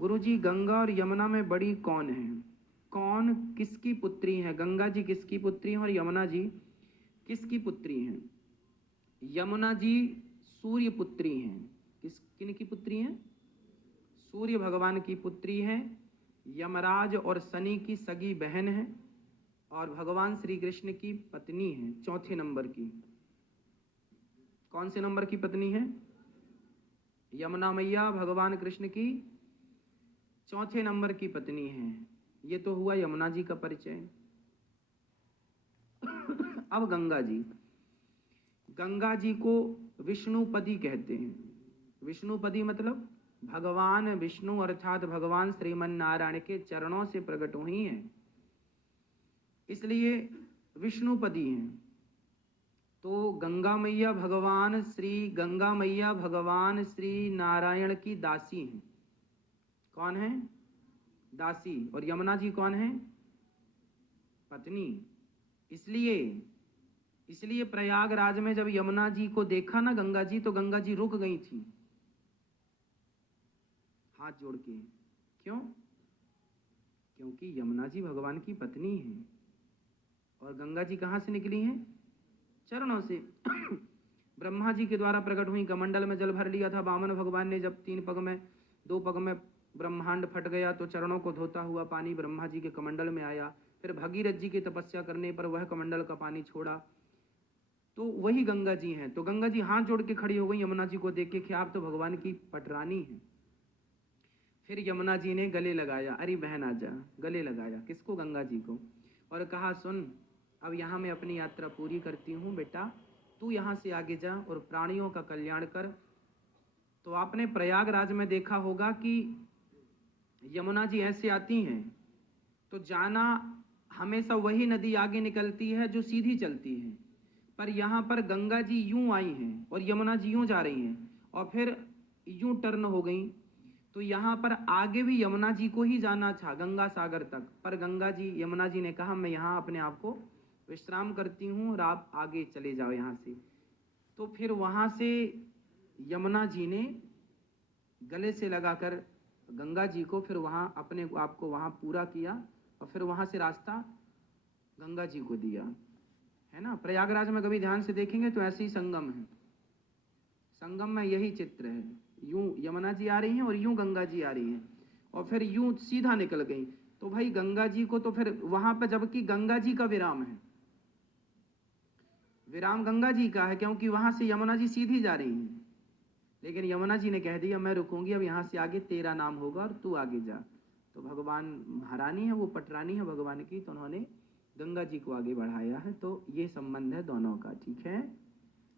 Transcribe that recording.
गुरुजी गंगा और यमुना में बड़ी कौन है? कौन किसकी पुत्री है? गंगा जी किसकी पुत्री हैं और यमुना जी किसकी पुत्री हैं? यमुना जी सूर्य पुत्री हैं। किन की पुत्री हैं? सूर्य भगवान की पुत्री हैं। यमराज और शनि की सगी बहन है और भगवान श्री कृष्ण की पत्नी है, चौथे नंबर की। कौन से नंबर की पत्नी है? यमुना मैया भगवान कृष्ण की चौथे नंबर की पत्नी है। ये तो हुआ यमुना जी का परिचय। अब गंगा जी, गंगा जी को विष्णुपदी कहते हैं। विष्णुपदी मतलब भगवान विष्णु अर्थात भगवान श्रीमन नारायण के चरणों से प्रकट हुई हैं, इसलिए विष्णुपदी हैं। तो गंगा मैया भगवान श्री नारायण की दासी हैं। कौन है? दासी। और यमुना जी कौन है? पत्नी। इसलिए प्रयागराज में जब यमुना जी को देखा ना गंगा जी, तो गंगा जी रुक गई थी हाथ जोड़ के। क्यों? क्योंकि यमुना जी भगवान की पत्नी हैं और गंगा जी कहाँ से निकली हैं? चरणों से। ब्रह्मा जी के द्वारा प्रकट हुई, कमंडल में जल भर लिया था। वामन भगवान ने जब 2 पग में ब्रह्मांड फट गया तो चरणों को धोता हुआ पानी ब्रह्मा जी के कमंडल में आया। फिर भगीरथ जी की तपस्या करने पर वह कमंडल का पानी छोड़ा, तो वही गंगा जी हैं। तो गंगा जी हाथ जोड़ के खड़ी हो गई यमुना जी को देख के कि आप तो भगवान की पटरानी हैं। फिर यमुना जी ने गले लगाया, अरे बहन आजा, गले लगाया। किसको? गंगा जी को। और कहा सुन, अब यहाँ मैं अपनी यात्रा पूरी करती हूँ बेटा, तू यहाँ से आगे जा और प्राणियों का कल्याण कर। तो आपने प्रयागराज में देखा होगा कि यमुना जी ऐसे आती हैं तो जाना हमेशा वही नदी आगे निकलती है जो सीधी चलती है, पर यहाँ पर गंगा जी यूं आई हैं और यमुना जी यूं जा रही हैं और फिर यूं टर्न हो गई। तो यहाँ पर आगे भी यमुना जी को ही जाना था, गंगा सागर तक, पर यमुना जी ने कहा मैं यहाँ अपने आप को विश्राम करती हूँ और आप आगे चले जाओ यहाँ से। तो फिर वहाँ से यमुना जी ने गले से लगाकर गंगा जी को फिर वहाँ अपने आप को वहाँ पूरा किया और फिर वहाँ से रास्ता गंगा जी को दिया, है ना। प्रयागराज में कभी ध्यान से देखेंगे तो ऐसे ही संगम है। संगम में यही चित्र है, यूं यमुना जी आ रही हैं और यूं गंगा जी आ रही हैं और फिर यूं सीधा निकल गई। तो भाई गंगा जी को तो फिर वहां पर, जबकि गंगा जी का विराम है, विराम गंगा जी का है, क्योंकि वहां से यमुना जी सीधी जा रही हैं। लेकिन यमुना जी ने कह दिया मैं रुकूंगी, अब यहाँ से आगे तेरा नाम होगा और तू आगे जा। तो भगवान महारानी है, वो पटरानी है भगवान की, तो उन्होंने गंगा जी को आगे बढ़ाया है। तो ये संबंध है दोनों का, ठीक है।